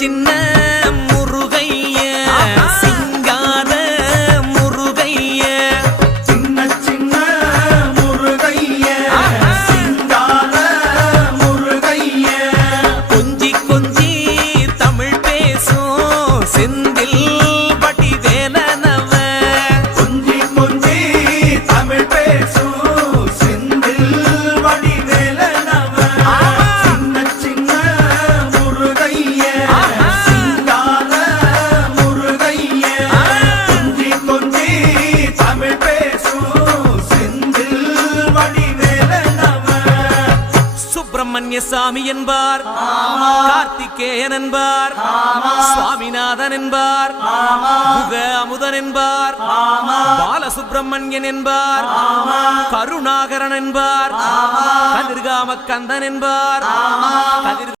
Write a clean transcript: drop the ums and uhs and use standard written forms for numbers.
சின்ன முருகைய சிங்கார முருகைய சின்ன சின்ன முருகைய சிங்கார முருகைய கொஞ்சி கொஞ்சி தமிழ் பேசும் செந்தில் வடிவேலனவ கொஞ்சி கொஞ்சி தமிழ் பேசும் செந்தில் வடிவேலனவ சின்ன சின்ன முருகைய சிங்கார முருகைய கொஞ்சி கொஞ்சி தமிழ் பேசும் செந்தில் வடிவேலனவ சுப்பிரமணிய சாமி என்பார், கார்த்திகேயன் என்பார், சுவாமிநாதன் என்பார், முக அமுதன் என்பார், பாலசுப்பிரமணியன் என்பார், கருணாகரன் என்பார், கதிர்காம கந்தன் என்பார்,